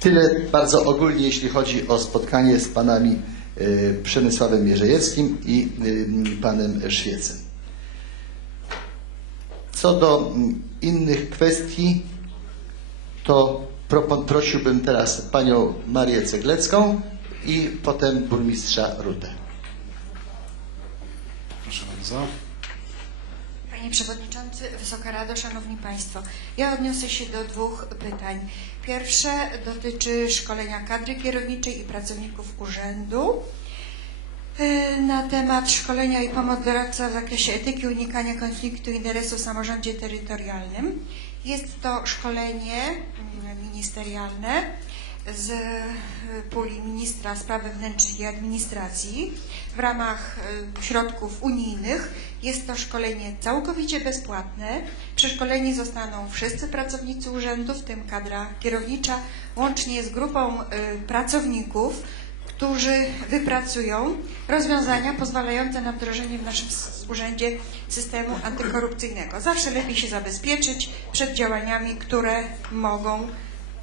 Tyle bardzo ogólnie, jeśli chodzi o spotkanie z panami y, Przemysławem Mierzejewskim i y, panem Szwiecem. Co do innych kwestii, to prosiłbym teraz panią Marię Ceglecką i potem burmistrza Rutę. Proszę bardzo. Panie Przewodniczący, Wysoka Rado, Szanowni Państwo. Ja odniosę się do dwóch pytań. Pierwsze dotyczy szkolenia kadry kierowniczej i pracowników urzędu yy, na temat szkolenia i pomoc doradca w zakresie etyki unikania konfliktu interesu w samorządzie terytorialnym. Jest to szkolenie mm, ministerialne z y, puli ministra spraw wewnętrznych i administracji w ramach y, środków unijnych. Jest to szkolenie całkowicie bezpłatne. Przeszkoleni zostaną wszyscy pracownicy urzędu, w tym kadra kierownicza, łącznie z grupą y, pracowników, którzy wypracują rozwiązania pozwalające na wdrożenie w naszym urzędzie systemu antykorupcyjnego. Zawsze lepiej się zabezpieczyć przed działaniami, które mogą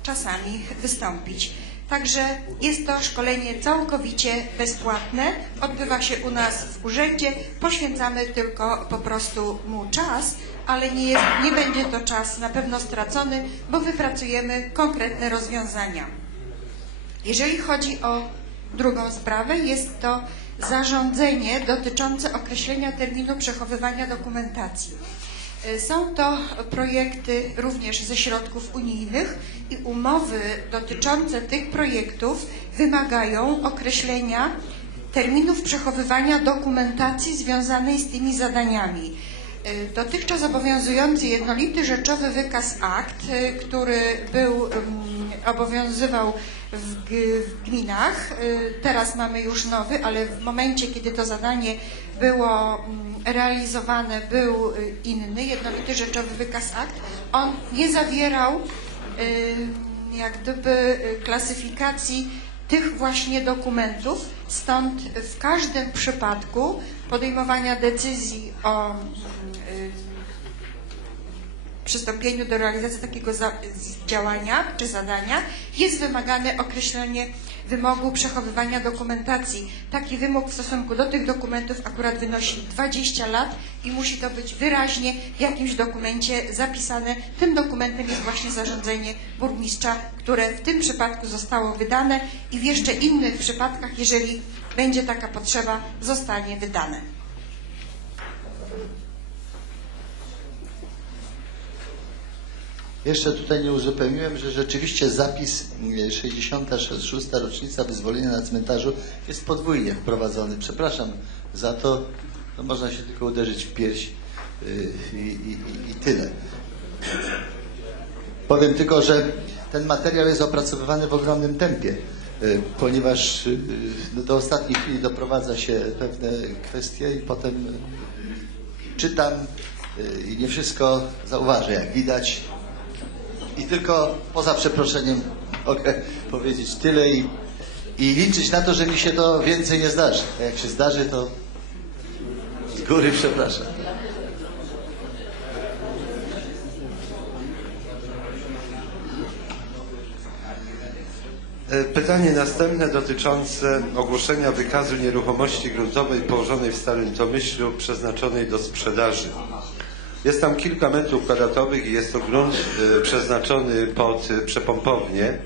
czasami wystąpić. Także jest to szkolenie całkowicie bezpłatne, odbywa się u nas w urzędzie, poświęcamy tylko po prostu mu czas, ale nie, jest, nie będzie to czas na pewno stracony, bo wypracujemy konkretne rozwiązania. Jeżeli chodzi o drugą sprawę, jest to zarządzenie dotyczące określenia terminu przechowywania dokumentacji. Y, Są to projekty również ze środków unijnych i umowy dotyczące tych projektów wymagają określenia terminów przechowywania dokumentacji związanej z tymi zadaniami. Y, Dotychczas obowiązujący jednolity rzeczowy wykaz akt, y, który był, mm, obowiązywał w, gminach, y, teraz mamy już nowy, ale w momencie, kiedy to zadanie było mm, realizowane, był y, inny, jednolity rzeczowy wykaz akt. On nie zawierał y, jak gdyby klasyfikacji tych właśnie dokumentów, stąd w każdym przypadku podejmowania decyzji o mm, przystąpieniu do realizacji takiego działania czy zadania jest wymagane określenie wymogu przechowywania dokumentacji. Taki wymóg w stosunku do tych dokumentów akurat wynosi 20 lat i musi to być wyraźnie w jakimś dokumencie zapisane. Tym dokumentem jest właśnie zarządzenie burmistrza, które w tym przypadku zostało wydane i w jeszcze innych przypadkach, jeżeli będzie taka potrzeba, zostanie wydane. Jeszcze tutaj nie uzupełniłem, że rzeczywiście zapis mm, 66. rocznica wyzwolenia na cmentarzu jest podwójnie wprowadzony. Przepraszam za to, można się tylko uderzyć w pierś yy, i, i, i tyle. Powiem tylko, że ten materiał jest opracowywany w ogromnym tempie, yy, ponieważ no do ostatniej chwili doprowadza się pewne kwestie i potem czytam i nie wszystko zauważę, jak widać. I tylko poza przeproszeniem mogę powiedzieć tyle i, i liczyć na to, że mi się to więcej nie zdarzy. A jak się zdarzy, to z góry przepraszam. E, Pytanie następne dotyczące ogłoszenia wykazu nieruchomości gruntowej położonej w Starym Tomyślu przeznaczonej do sprzedaży. Jest tam kilka metrów kwadratowych i jest to grunt e, przeznaczony pod e, przepompownię.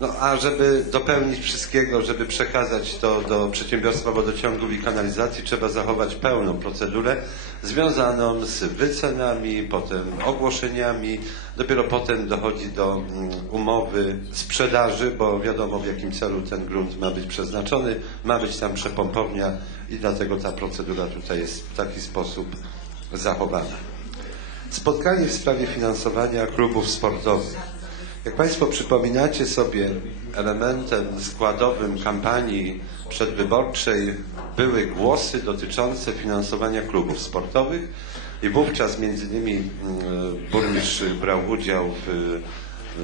No a żeby dopełnić wszystkiego, żeby przekazać to do przedsiębiorstwa wodociągów i kanalizacji, trzeba zachować pełną procedurę związaną z wycenami, potem ogłoszeniami. Dopiero potem dochodzi do mm, umowy sprzedaży, bo wiadomo w jakim celu ten grunt ma być przeznaczony. Ma być tam przepompownia i dlatego ta procedura tutaj jest w taki sposób zachowana. Spotkanie w sprawie finansowania klubów sportowych. Jak Państwo przypominacie sobie, elementem składowym kampanii przedwyborczej były głosy dotyczące finansowania klubów sportowych i wówczas między innymi mm, burmistrz brał udział w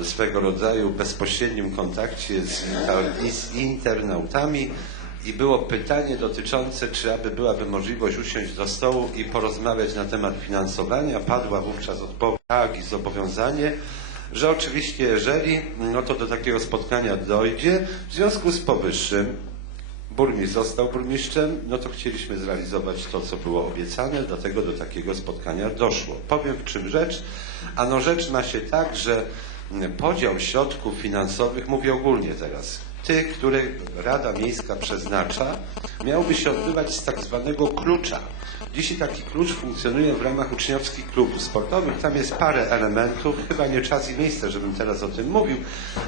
swego rodzaju bezpośrednim kontakcie z internautami i było pytanie dotyczące, czy aby byłaby możliwość usiąść do stołu i porozmawiać na temat finansowania. Padła wówczas odpowiedź tak i zobowiązanie, że oczywiście jeżeli no to do takiego spotkania dojdzie, w związku z powyższym burmistrz został burmistrzem, no to chcieliśmy zrealizować to, co było obiecane, dlatego do takiego spotkania doszło. Powiem w czym rzecz. Ano rzecz ma się tak, że podział środków finansowych, mówię ogólnie teraz, tych, które Rada Miejska przeznacza, miałby się odbywać z tak zwanego klucza. Dzisiaj taki klucz funkcjonuje w ramach uczniowskich klubów sportowych. Tam jest parę elementów, chyba nie czas i miejsce, żebym teraz o tym mówił,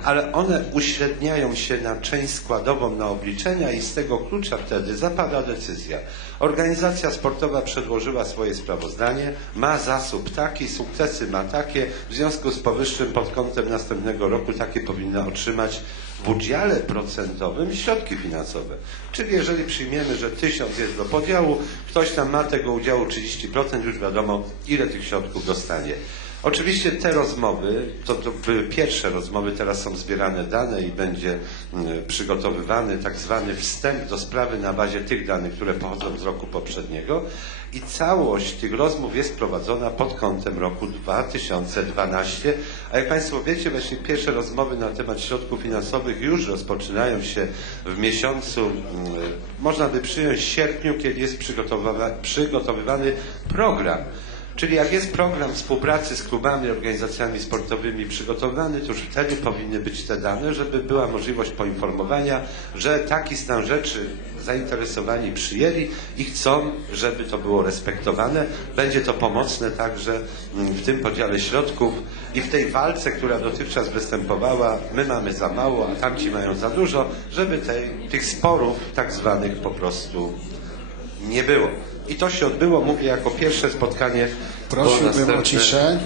ale one uśredniają się na część składową na obliczenia i z tego klucza wtedy zapada decyzja. Organizacja sportowa przedłożyła swoje sprawozdanie, ma zasób taki, sukcesy ma takie, w związku z powyższym pod kątem następnego roku takie powinna otrzymać w udziale procentowym środki finansowe. Czyli jeżeli przyjmiemy, że tysiąc jest do podziału, ktoś tam ma tego udziału 30%, już wiadomo, ile tych środków dostanie. Oczywiście te rozmowy, to, to były pierwsze rozmowy, teraz są zbierane dane i będzie mm, przygotowywany tak zwany wstęp do sprawy na bazie tych danych, które pochodzą z roku poprzedniego i całość tych rozmów jest prowadzona pod kątem roku 2012. A jak Państwo wiecie, właśnie pierwsze rozmowy na temat środków finansowych już rozpoczynają się w miesiącu, mm, można by przyjąć sierpniu, kiedy jest przygotowywa- przygotowywany program. Czyli jak jest program współpracy z klubami, organizacjami sportowymi przygotowany, to już wtedy powinny być te dane, żeby była możliwość poinformowania, że taki stan rzeczy zainteresowani przyjęli i chcą, żeby to było respektowane. Będzie to pomocne także w tym podziale środków i w tej walce, która dotychczas występowała, my mamy za mało, a tamci mają za dużo, żeby tej, tych sporów tak zwanych po prostu nie było. I to się odbyło, mówię, jako pierwsze spotkanie. Prosiłbym o ciszę.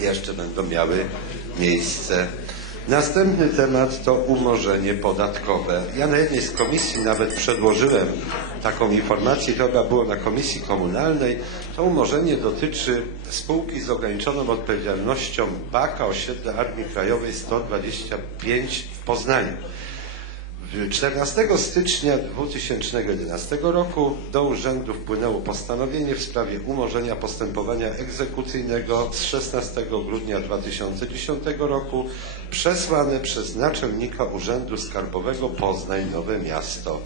Jeszcze będą miały miejsce. Następny temat to umorzenie podatkowe. Ja na jednej z komisji nawet przedłożyłem taką informację, chyba było na komisji komunalnej. To umorzenie dotyczy spółki z ograniczoną odpowiedzialnością BAKA osiedle Armii Krajowej 125 w Poznaniu. 14 stycznia 2011 roku do urzędu wpłynęło postanowienie w sprawie umorzenia postępowania egzekucyjnego z 16 grudnia 2010 roku przesłane przez naczelnika Urzędu Skarbowego Poznań Nowe Miasto.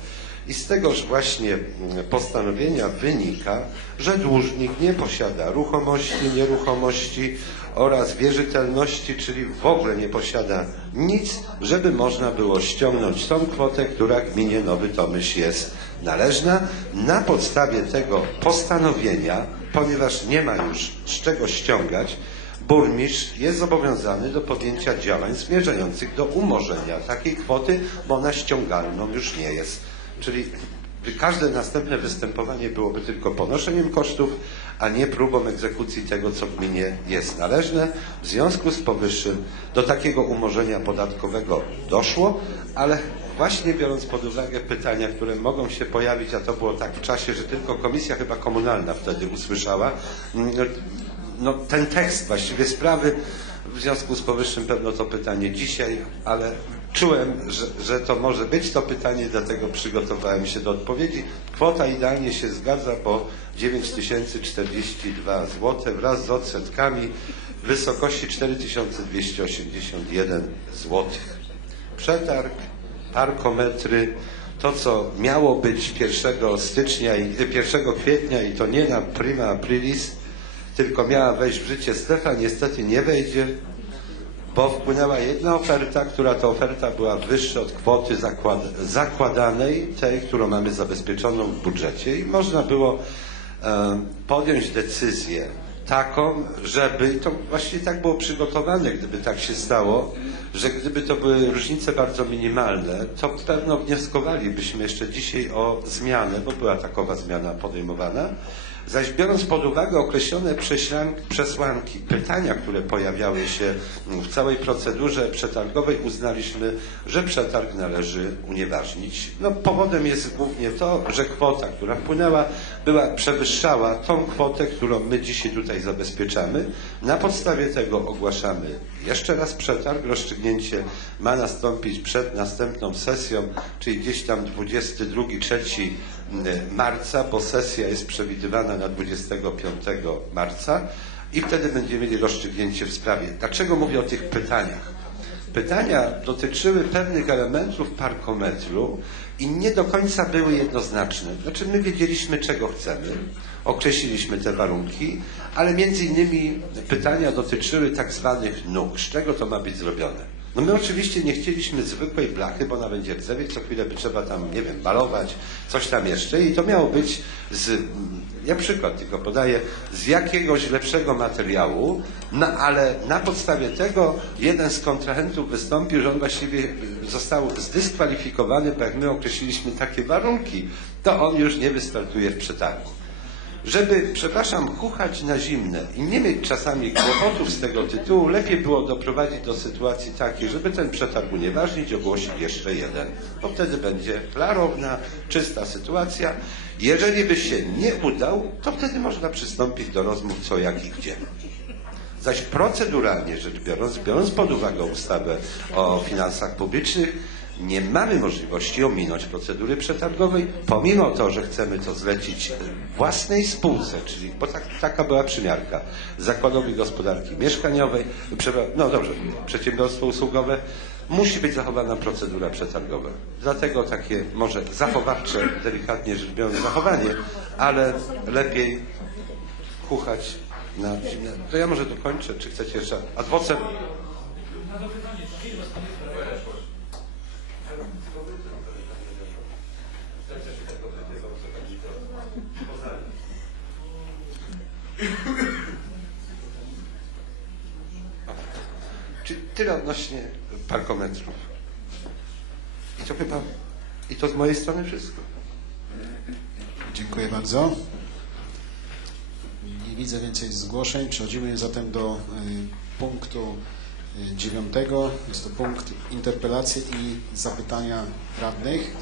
I z tegoż właśnie mm, postanowienia wynika, że dłużnik nie posiada ruchomości, nieruchomości oraz wierzytelności, czyli w ogóle nie posiada nic, żeby można było ściągnąć tą kwotę, która gminie Nowy Tomyśl jest należna. Na podstawie tego postanowienia, ponieważ nie ma już z czego ściągać, burmistrz jest zobowiązany do podjęcia działań zmierzających do umorzenia takiej kwoty, bo ona ściągalną już nie jest. Czyli każde następne występowanie byłoby tylko ponoszeniem kosztów, a nie próbą egzekucji tego, co gminie jest należne. W związku z powyższym do takiego umorzenia podatkowego doszło, ale właśnie biorąc pod uwagę pytania, które mogą się pojawić, a to było tak w czasie, że tylko komisja chyba komunalna wtedy usłyszała, mm, no, ten tekst właściwie sprawy, w związku z powyższym pewno to pytanie dzisiaj, ale czułem, że, że to może być to pytanie, dlatego przygotowałem się do odpowiedzi. Kwota idealnie się zgadza, bo 9042 zł wraz z odsetkami w wysokości 4281 zł. Przetarg, parkometry, to co miało być 1 stycznia i 1 kwietnia i to nie na prima aprilis, tylko miała wejść w życie strefa, niestety nie wejdzie, bo wpłynęła jedna oferta, która to oferta była wyższa od kwoty zakład, zakładanej, tej, którą mamy zabezpieczoną w budżecie i można było e, podjąć decyzję taką, żeby, to właściwie tak było przygotowane, gdyby tak się stało, że gdyby to były różnice bardzo minimalne, to pewno wnioskowalibyśmy jeszcze dzisiaj o zmianę, bo była takowa zmiana podejmowana. Zaś biorąc pod uwagę określone przesłanki, pytania, które pojawiały się w całej procedurze przetargowej, uznaliśmy, że przetarg należy unieważnić. No, powodem jest głównie to, że kwota, która wpłynęła, była przewyższała tą kwotę, którą my dzisiaj tutaj zabezpieczamy. Na podstawie tego ogłaszamy jeszcze raz przetarg. Rozstrzygnięcie ma nastąpić przed następną sesją, czyli gdzieś tam 22-3 marca, bo sesja jest przewidywana na 25 marca, i wtedy będziemy mieli rozstrzygnięcie w sprawie. Dlaczego mówię o tych pytaniach? Pytania dotyczyły pewnych elementów parkometru i nie do końca były jednoznaczne. Znaczy my wiedzieliśmy, czego chcemy, określiliśmy te warunki, ale między innymi pytania dotyczyły tak zwanych nóg. Z czego to ma być zrobione? No my oczywiście nie chcieliśmy zwykłej blachy, bo ona będzie rdzewieť, co chwilę by trzeba tam, nie wiem, malować, coś tam jeszcze i to miało być z, ja przykład tylko podaję, z jakiegoś lepszego materiału, no ale na podstawie tego jeden z kontrahentów wystąpił, że on właściwie został zdyskwalifikowany, bo jak my określiliśmy takie warunki, to on już nie wystartuje w przetargu. Żeby, przepraszam, kuchać na zimne i nie mieć czasami kłopotów z tego tytułu, lepiej było doprowadzić do sytuacji takiej, żeby ten przetarg unieważnić, ogłosić jeszcze jeden. Bo wtedy będzie klarowna, czysta sytuacja. Jeżeli by się nie udał, to wtedy można przystąpić do rozmów co, jak i gdzie. Zaś proceduralnie rzecz biorąc, biorąc pod uwagę ustawę o finansach publicznych, nie mamy możliwości ominąć procedury przetargowej, pomimo to, że chcemy to zlecić własnej spółce, czyli, bo tak, taka była przymiarka, Zakładowi Gospodarki Mieszkaniowej, no dobrze, przedsiębiorstwo usługowe, musi być zachowana procedura przetargowa. Dlatego takie może zachowawcze, delikatnie rzecz biorąc, zachowanie, ale lepiej kuchać na zimne. To ja może dokończę, czy chcecie jeszcze? Adwocem. Czy tyle odnośnie parkometrów. I to chyba, i to z mojej strony wszystko. Dziękuję bardzo. Nie widzę więcej zgłoszeń. Przechodzimy zatem do y, punktu y, dziewiątego. Jest to punkt interpelacji i zapytania radnych.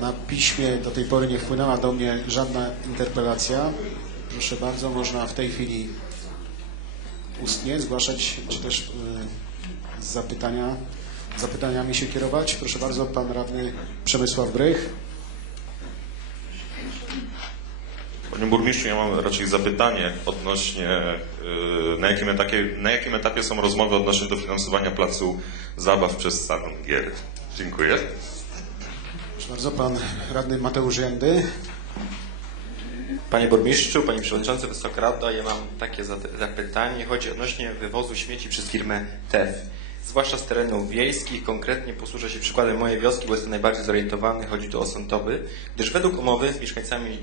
Na piśmie do tej pory nie wpłynęła do mnie żadna interpelacja. Proszę bardzo, można w tej chwili ustnie zgłaszać, czy też y, zapytania, zapytaniami się kierować. Proszę bardzo, pan radny Przemysław Brych. Panie burmistrzu, ja mam raczej zapytanie odnośnie, y, na jakim, etapie, na jakim etapie są rozmowy odnośnie dofinansowania placu zabaw przez salon gier. Dziękuję. Proszę bardzo, pan radny Mateusz Jędy. Panie burmistrzu, panie przewodniczący, Wysoka Rado, ja mam takie zapytanie. Chodzi odnośnie wywozu śmieci przez firmę TEF. Zwłaszcza z terenów wiejskich, konkretnie posłużę się przykładem mojej wioski, bo jestem najbardziej zorientowany, chodzi tu o Sątowy, gdyż według umowy z mieszkańcami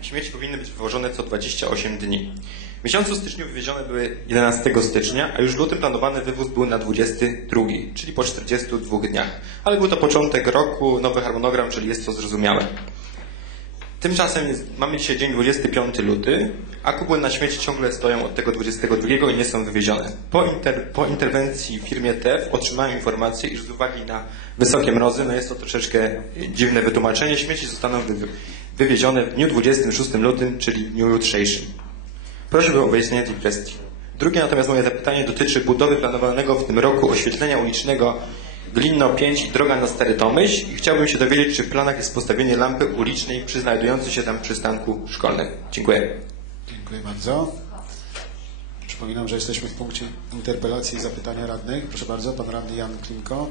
śmieci powinny być wywożone co 28 dni. W miesiącu styczniu wywiezione były 11 stycznia, a już w lutym planowany wywóz był na 22, czyli po 42 dniach. Ale był to początek roku, nowy harmonogram, czyli jest to zrozumiałe. Tymczasem jest, mamy dzisiaj dzień 25 luty, a kubły na śmieci ciągle stoją od tego 22 i nie są wywiezione. Po, inter, po interwencji firmie TEF otrzymałem informację, iż z uwagi na wysokie mrozy, no jest to troszeczkę dziwne wytłumaczenie, śmieci zostaną wy, wywiezione w dniu 26 lutym, czyli dniu jutrzejszym. Proszę o wyjaśnienie tej kwestii. Drugie natomiast moje zapytanie dotyczy budowy planowanego w tym roku oświetlenia ulicznego Glinno 5 i droga na Stary Tomyśl i chciałbym się dowiedzieć, czy w planach jest postawienie lampy ulicznej przy znajdującej się tam przystanku szkolnym. Dziękuję. Dziękuję bardzo. Przypominam, że jesteśmy w punkcie interpelacji i zapytania radnych. Proszę bardzo, pan radny Jan Klimko.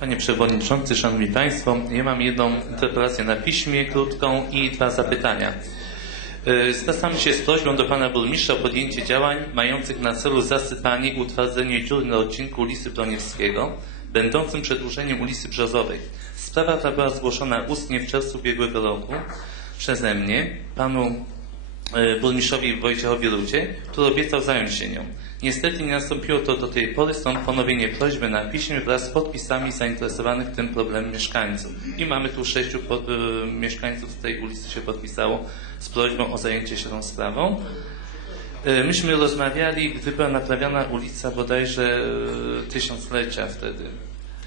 Panie Przewodniczący, Szanowni Państwo, ja mam jedną interpelację na piśmie krótką i dwa zapytania. Y, Zwracamy się z prośbą do Pana Burmistrza o podjęcie działań mających na celu zasypanie i utwardzenie dziur na odcinku ulicy Broniewskiego, będącym przedłużeniem ulicy Brzozowej. Sprawa ta była zgłoszona ustnie w czerwcu ubiegłego roku przeze mnie, Panu e, burmistrzowi Wojciechowi Rudzie, który obiecał zająć się nią. Niestety nie nastąpiło to do tej pory, stąd ponowienie prośby na piśmie wraz z podpisami zainteresowanych tym problemem mieszkańców. I mamy tu sześciu po, e, mieszkańców z tej ulicy się podpisało z prośbą o zajęcie się tą sprawą. E, Myśmy rozmawiali, gdy była naprawiana ulica bodajże e, tysiąclecia wtedy.